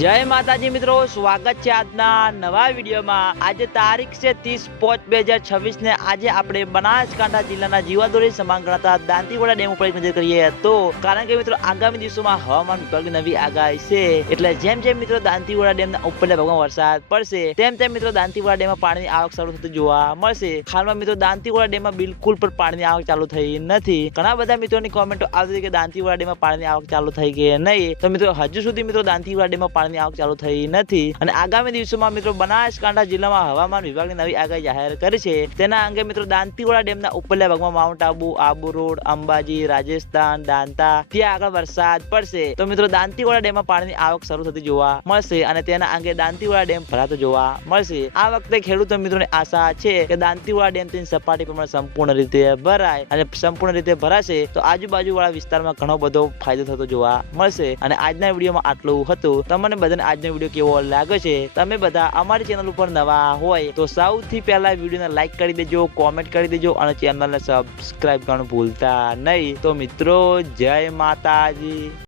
જય માતાજી મિત્રો, સ્વાગત છે આજના નવા વિડીયોમાં। આજે તારીખ છે 30/5/2026 ને આજે આપણે બનાસકાંઠા જિલ્લાના જીવાદોરી સમાન ગણાતા દાંતીવાડા ડેમ ઉપર એક નજર કરીએ તો કારણ કે મિત્રો આગામી દિવસોમાં હવામાન વિભાગની નવી આગાહી છે, એટલે જેમ જેમ મિત્રો દાંતીવાડા ડેમના ઉપરના ભાગમાં વરસાદ પડશે તેમ તેમ મિત્રો દાંતીવાડા ડેમમાં પાણીની આવક શરૂ થતી જોવા મળશે। હાલમાં મિત્રો દાંતીવાડા ડેમમાં બિલકુલ પણ પાણીની આવક ચાલુ થઈ નથી। ઘણા બધા મિત્રોની કોમેન્ટો આવતી હતી કે દાંતીવાડા ડેમમાં પાણીની આવક ચાલુ થઈ કે નહીં, તો મિત્રો હજુ સુધી મિત્રો દાંતીવાડા ડેમમાં પાણીની આવક ચાલુ થઈ નથી અને આગામી દિવસોમાં મિત્રો બનાસકાંઠા જિલ્લામાં હવામાન વિભાગની નવી આગાહી જાહેર કરી છે। તેના અંગે મિત્રો દાંતીવાડા ડેમના ઉપરના ભાગમાં માઉન્ટ આબુ, આબુ રોડ, અંબાજી, રાજસ્થાન, દાંતા ત્યાં આગળ વરસાદ પડશે તો મિત્રો દાંતીવાડા ડેમમાં પાણીની આવક શરૂ થતી જોવા મળશે અને તેના અંગે દાંતીવાડા ડેમ ભરાતો જોવા મળશે। આ વખતે ખેડૂતો મિત્રોને આશા છે કે દાંતીવાડા ડેમ તેની સપાટી પ્રમાણે સંપૂર્ણ રીતે ભરાય અને સંપૂર્ણ રીતે ભરાશે તો આજુબાજુ વાળા વિસ્તારમાં ઘણો બધો ફાયદો થતો જોવા મળશે। અને આજના વિડીયોમાં આટલું હતું। તમને બધાને આજનો વિડીયો કેવો લાગે છે? તમે બધા અમારી ચેનલ ઉપર નવા હોય તો સૌથી પહેલા વિડીયોને લાઈક કરી દેજો, કોમેન્ટ કરી દેજો અને ચેનલને સબસ્ક્રાઇબ કરવાનું ભૂલતા નહીં। તો મિત્રો જય માતાજી।